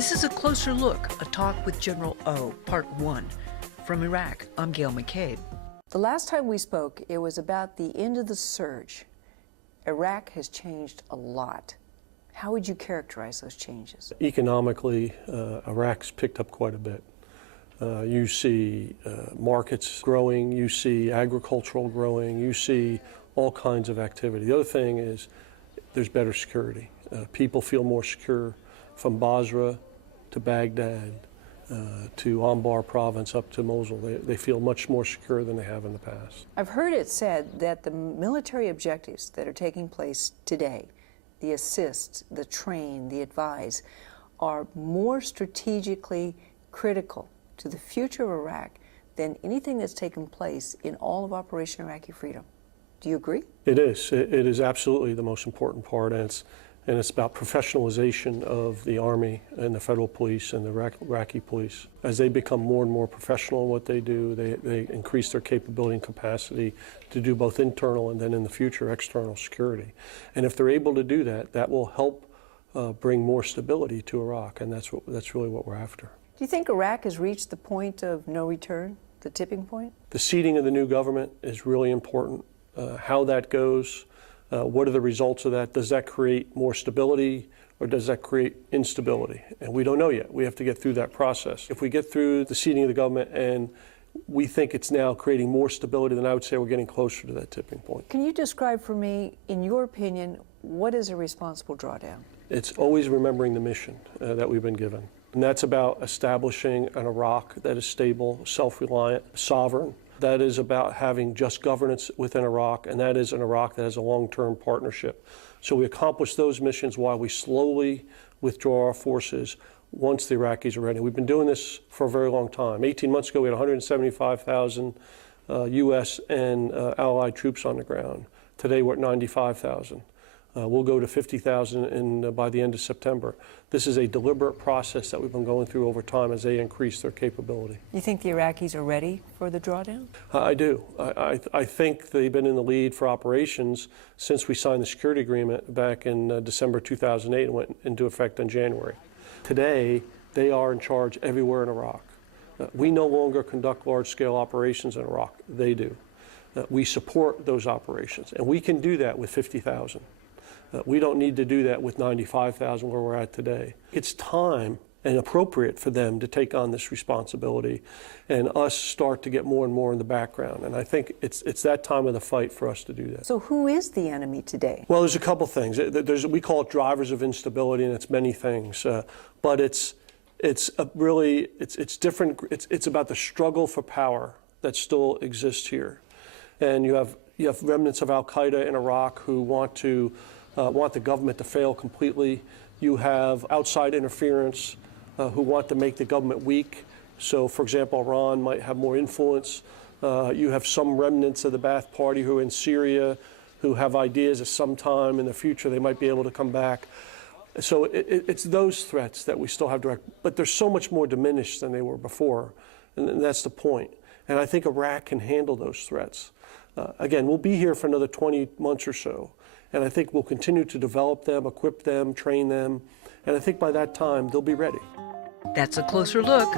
This is a closer look, a talk with General O, Part 1. From Iraq, I'm Gail McCabe. The last time we spoke, it was about the end of the surge. Iraq has changed a lot. How would you characterize those changes? Economically, Iraq's picked up quite a bit. You see markets growing, you see agricultural growing, you see all kinds of activity. The other thing is there's better security. People feel more secure from Basra to Baghdad to Anbar province up to Mosul. They feel much more secure than they have in the past. I've heard it said that the military objectives that are taking place today, the assist, the train, the advise, are more strategically critical to the future of Iraq than anything that's taken place in all of Operation Iraqi Freedom. Do you agree? It is. It is absolutely the most important part, and it's about professionalization of the Army and the federal police and the Iraqi police. As they become more and more professional in what they do, they increase their capability and capacity to do both internal and then in the future external security. And if they're able to do that, that will help bring more stability to Iraq, and that's really what we're after. Do you think Iraq has reached the point of no return, the tipping point? The seating of the new government is really important. How that goes, what are the results of that? Does that create more stability or does that create instability? And we don't know yet. We have to get through that process. If we get through the seating of the government and we think it's now creating more stability, then I would say we're getting closer to that tipping point. Can you describe for me, in your opinion, what is a responsible drawdown? It's always remembering the mission that we've been given. And that's about establishing an Iraq that is stable, self-reliant, sovereign. That is about having just governance within Iraq, and that is an Iraq that has a long-term partnership. So we accomplish those missions while we slowly withdraw our forces once the Iraqis are ready. We've been doing this for a very long time. 18 months ago, we had 175,000 U.S. and allied troops on the ground. Today, we're at 95,000. We'll go to 50,000 by the end of September. This is a deliberate process that we've been going through over time as they increase their capability. You think the Iraqis are ready for the drawdown? I do. I think they've been in the lead for operations since we signed the security agreement back in December 2008 and went into effect in January. Today, they are in charge everywhere in Iraq. We no longer conduct large-scale operations in Iraq. They do. We support those operations, and we can do that with 50,000. We don't need to do that with 95,000 where we're at today. It's time and appropriate for them to take on this responsibility and us start to get more and more in the background. And I think it's that time of the fight for us to do that. So who is the enemy today? Well, there's a couple things. We call it drivers of instability, and it's many things. But it's different. It's about the struggle for power that still exists here. And you have remnants of al-Qaeda in Iraq who want the government to fail completely. You have outside interference who want to make the government weak. So, for example, Iran might have more influence. You have some remnants of the Ba'ath Party who are in Syria who have ideas that sometime in the future they might be able to come back. So it's those threats that we still have direct, but they're so much more diminished than they were before, and that's the point. And I think Iraq can handle those threats. Again, we'll be here for another 20 months or so. And I think we'll continue to develop them, equip them, train them. And I think by that time, they'll be ready. That's a closer look.